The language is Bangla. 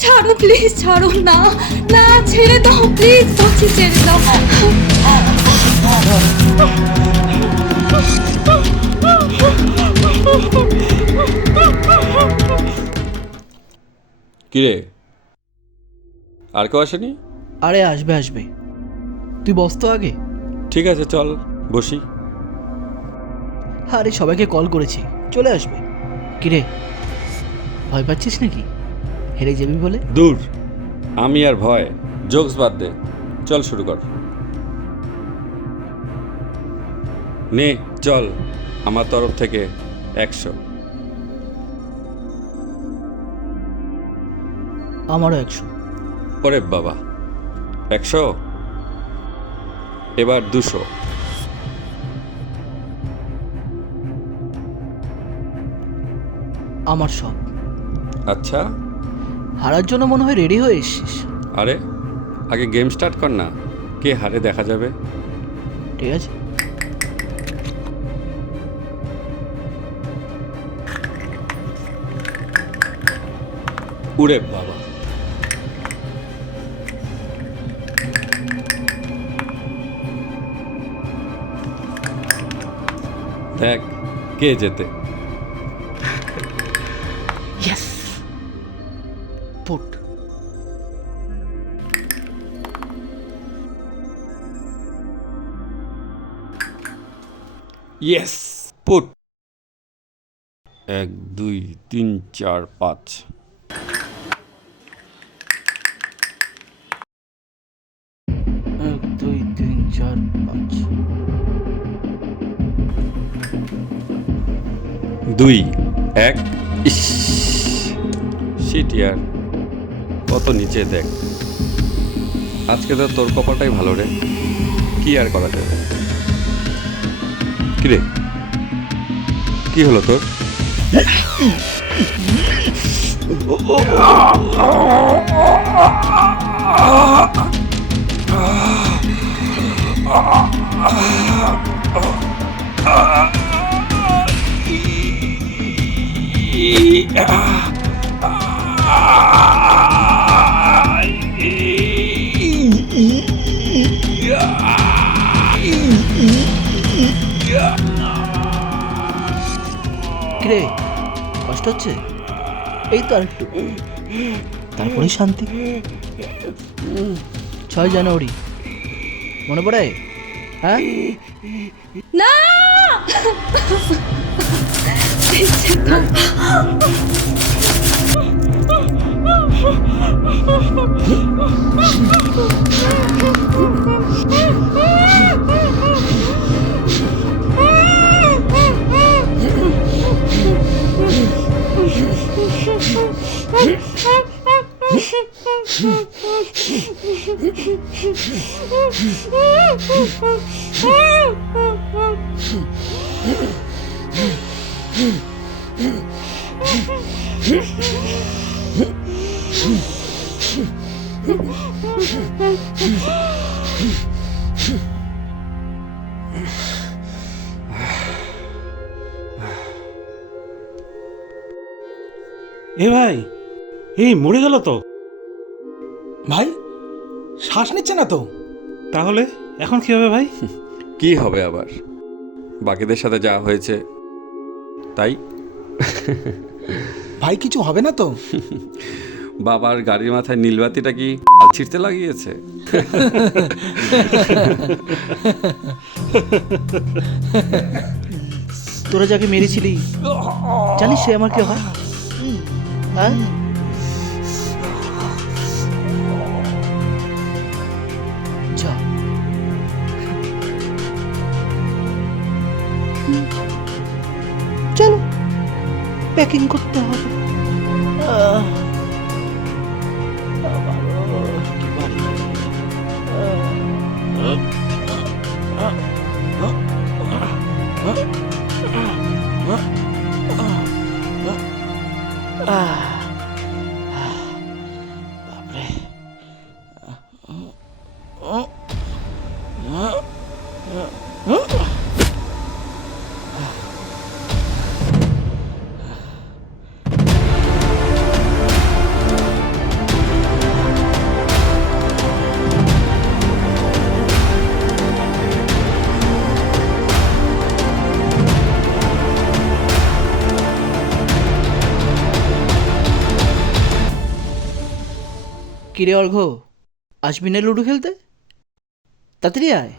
ছাড়ো প্লিজ, ছাড়ো না, না ছেড়ে দাও প্লিজ, বলছি ছেড়ে দাও। কিরে, আর কেউ আসেনি? আরে আসবে আসবে, তুই বস তো আগে। ঠিক আছে, চল বসি। আরে সবাইকে কল করেছি, চলে আসবে। কিরে, ভয় পাচ্ছিস নাকি হেরে যাবি বলে? দূর, আমি আর ভয়, জোকস বাদ দে, চল শুরু কর। নে চল, আমার তরফ থেকে 100। আমারও 100। ওরে বাবা, 100, এবার 200। আমার সব। আচ্ছা, হারার জন্য মনে হয় রেডি হয়ে এসছিস। আরে আগে গেম স্টার্ট কর না, কে হারে দেখা যাবে। ঠিক আছে, উড়ে বাবা, দেখ কে যেতে। Yes, put. Yes, put. 1 2 3 4 5। 1 2 3 4 5। 2 1। ইস, শিট ইয়ার, কত নিচে দেখ। আজকে তো তোর কপালটাই ভালো রে, কি আর করা যাবে। কিরে, কি হলো তোর? কিরে, কষ্ট হচ্ছে? এই তো আরেকটু, তারপরেই শান্তি। 6 জানুয়ারি মনে পড়ে? হ্যাঁ, না এ ভাই, এই মরে গেল তো। ভাই, শ্বাস নিচ্ছে না তো? তাহলে এখন কি হবে ভাই? কি হবে আবার, বাকিদের সাথে যা হয়েছে তাই। ভাই কিছু হবে না তো? বাবার গাড়ির মাথায় নীলবাতিটা কি ছিঁড়তে লাগিয়েছে? তোরা যাকে মেরেছিলি জানিস সে আমার কি হয়? হ্যাঁ, যা। চলো প্যাকিং করতে হবে। আমারও কি ভারী লাগে। বাপরে, কিরে অর্ঘ, আসবি না লুডো খেলতে? তাড়াতাড়ি আয়।